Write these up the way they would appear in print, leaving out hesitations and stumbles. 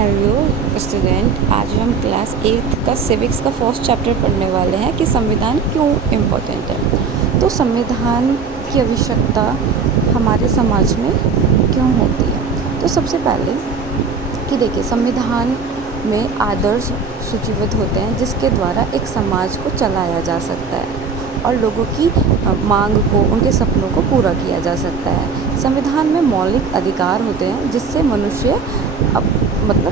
Hello student, आज हम class 8th का सिविक्स का फर्स्ट चैप्टर पढ़ने वाले हैं कि संविधान क्यों इम्पोर्टेंट है। तो संविधान की आवश्यकता हमारे समाज में क्यों होती है। तो सबसे पहले कि देखिए, संविधान में आदर्श सूचीबद्ध होते हैं जिसके द्वारा एक समाज को चलाया जा सकता है और लोगों की मांग को, उनके सपनों को पूरा किया जा सकता है। संविधान में मौलिक अधिकार होते हैं जिससे मनुष्य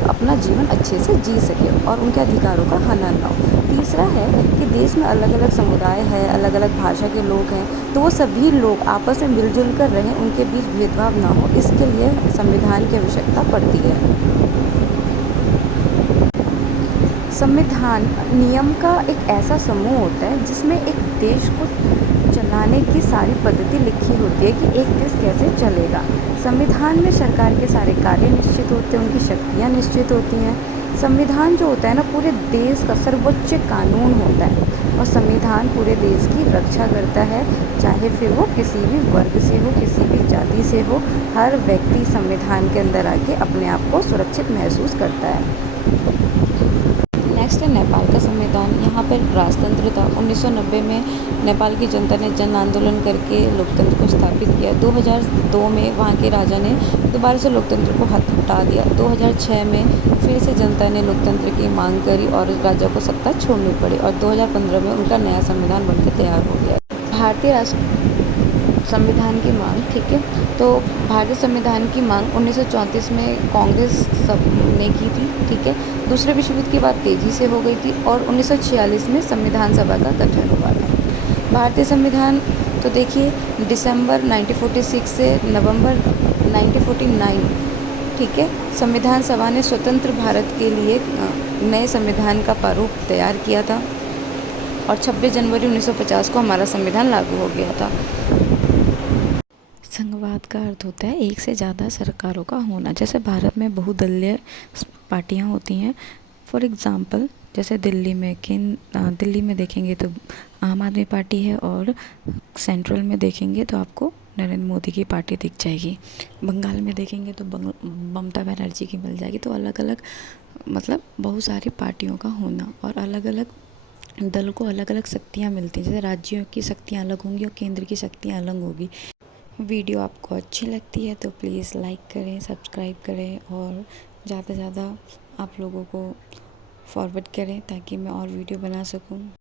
अपना जीवन अच्छे से जी सके और उनके अधिकारों का हनन ना हो। तीसरा है कि देश में अलग अलग समुदाय है, अलग अलग भाषा के लोग हैं, तो वो सभी लोग आपस में मिलजुल कर रहें, उनके बीच भेदभाव ना हो, इसके लिए संविधान की आवश्यकता पड़ती है। संविधान नियम का एक ऐसा समूह होता है जिसमें एक देश को चलाने की सारी पद्धति लिखी होती है कि एक देश कैसे चलेगा। संविधान में सरकार के सारे कार्य निश्चित होते हैं, उनकी शक्तियाँ निश्चित होती हैं। संविधान जो होता है ना, पूरे देश का सर्वोच्च कानून होता है और संविधान पूरे देश की रक्षा करता है, चाहे फिर वो किसी भी वर्ग से हो, किसी भी जाति से हो। हर व्यक्ति संविधान के अंदर आके अपने आप को सुरक्षित महसूस करता है। नेक्स्ट है नेपाल का संविधान। यहाँ पर राजतंत्र था। 1990 में नेपाल की जनता ने जन आंदोलन करके लोकतंत्र को स्थापित किया। 2002 में वहाँ के राजा ने दोबारा से लोकतंत्र को हटा दिया। 2006 में फिर से जनता ने लोकतंत्र की मांग करी और राजा को सत्ता छोड़नी पड़ी और 2015 में उनका नया संविधान बनकर तैयार हो गया। भारतीय राष्ट्र संविधान की मांग, ठीक है, तो भारतीय संविधान की मांग 1934 में कांग्रेस सब ने की थी, ठीक है। दूसरे विश्व युद्ध की बात तेज़ी से हो गई थी और 1946 में संविधान सभा का गठन हुआ था। भारतीय संविधान तो देखिए, दिसंबर 1946 से नवंबर 1949, ठीक है, संविधान सभा ने स्वतंत्र भारत के लिए नए संविधान का प्रारूप तैयार किया था और 26 जनवरी 1950 को हमारा संविधान लागू हो गया था। संघवाद का अर्थ होता है एक से ज़्यादा सरकारों का होना। जैसे भारत में बहुदलीय पार्टियां होती हैं। फॉर एग्ज़ाम्पल, जैसे दिल्ली में देखेंगे तो आम आदमी पार्टी है और सेंट्रल में देखेंगे तो आपको नरेंद्र मोदी की पार्टी दिख जाएगी। बंगाल में देखेंगे तो ममता बनर्जी की मिल जाएगी। तो अलग अलग बहुत सारी पार्टियों का होना और अलग अलग दल को अलग अलग शक्तियाँ मिलती हैं। जैसे राज्यों की शक्तियाँ अलग होंगी और केंद्र की शक्तियाँ अलग होगी। वीडियो आपको अच्छी लगती है तो प्लीज़ लाइक करें, सब्सक्राइब करें और ज़्यादा से ज़्यादा आप लोगों को फॉरवर्ड करें ताकि मैं और वीडियो बना सकूं।